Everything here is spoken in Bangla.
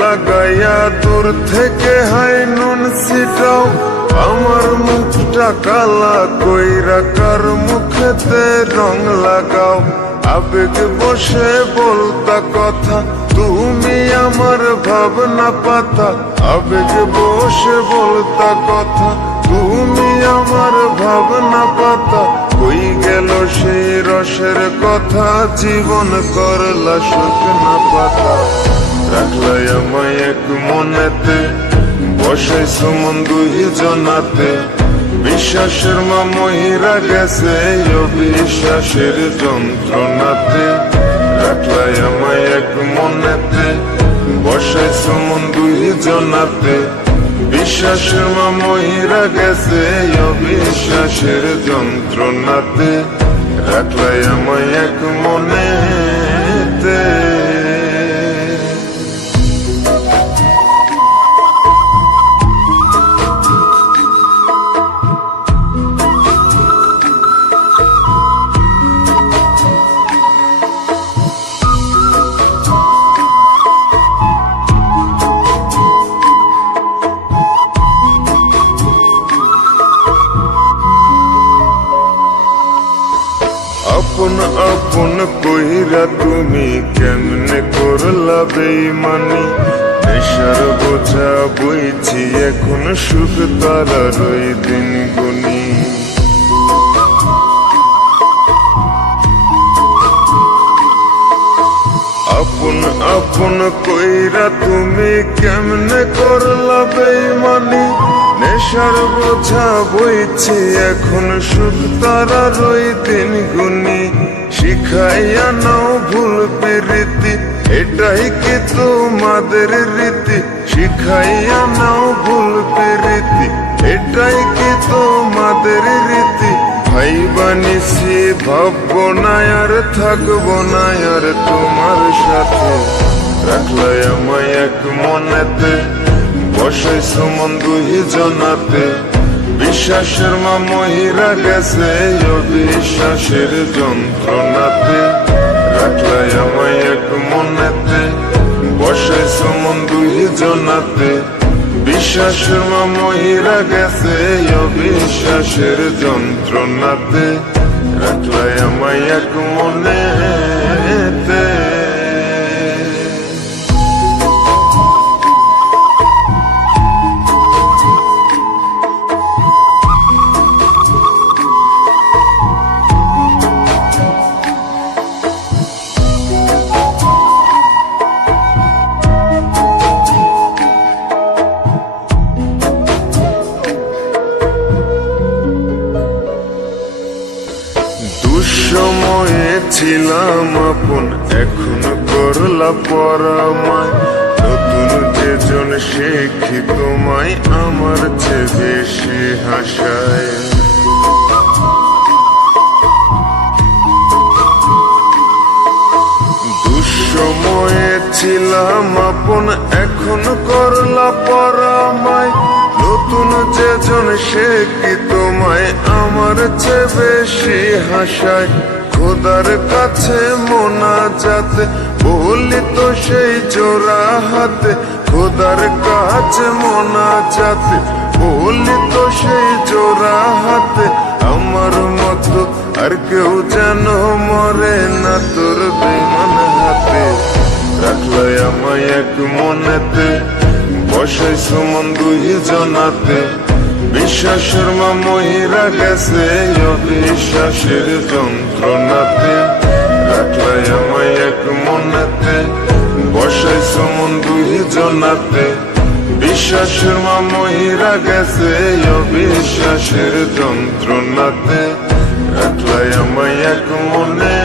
লাগাইয়া দূর থেকে হাই নুন ছিটাও, আমার মুখটা কালা কইরা কার মুখেতে রং লাগাও। আবেগ বসে বলতা কথা, তুমি আমার ভাবনা পাতা। আবেগ বসে বলতা কথা, তুমি আমার ভাবনা পাতা। কই গেল সেই রসের কথা, জীবন করলা শুকনা পাতা। রাখলাই আমায় এক মনেতে, বসাইছো মন দুই জনাতে। বিশ্বাসের মা মহিরা গেছে অবিশ্বাসের যন্ত্রণাতে। রাখলাই আমায় এক মনেতে, বসাইছো মন দুই জনাতে। বিশ্বাসের মা মহিরা গেছে অবিশ্বাসের যন্ত্রণাতে। রাখলাই আমায় এক মনেতে। আপন আপন কইরা তুমি কেমনে করলা বেইমানি। নেশার বোঝা বইছি এখন, সুখ তারার ওই দিন গুনি। আপন আপন কইরা তুমি কেমনে করলা বেইমানি। নেশার বোঝা বইছি এখন, সুখ তারার ওই দিন গুনি। শিখাইয়া নাও ভুল প্রীতি, এটাই কি তোমাদের রীতি। শিখাইয়া নাও ভুল প্রীতি, এটাই কি তোমাদের রীতি। ভাই বানিছি ভাববো না আর থাকবো না আর তোমার সাথে। রাখলাই আমায় এক মনেতে, বসাইছো মন দুই জনাতে। বিশ্বাসের মা মহিরা গেছে অবিশ্বাসের যন্ত্রণাতে। রাখলাই আমায় এক মনেতে, বসাইছো মন দুই জনাতে। বিশ্বাসের মা মহিরা গেছে অবিশ্বাসের যন্ত্রণাতে। রাখলাই আমায় এক মনেতে। দুঃসময়ে ছিলাম আপন, এখন করলা পরামায়। নতুন যেজন শেখি তোমায়, আমার চেয়ে বেশি হাসায়। দুঃসময়ে ছিলাম আপন, এখন করলা পরামায়। নতুন যেজন শেখি তোমায়, আমার চেয়ে বেশি হাসায়। খোদার কাছে মোনাজাতে বলি তো সেই জোড়া হাতে। খোদার কাছে মোনাজাতে বলি তো সেই জোড়া হাতে। আমার মতো আর কেউ যেন মরে না তোর বেমান হাতে। রাখলাই আমায় এক মনেতে, বসাইছো মন দুই জনাতে। বিশ্বাসের মা মহিরা গেছে অবিশ্বাসের যন্ত্রণাতে। রাখলাই আমায় এক মনেতে, বসাইছো মন দুই জনাতে। বিশ্বাসের মা মহিরা গেছে অবিশ্বাসের যন্ত্রণাতে। রাখলাই আমায় এক মনে।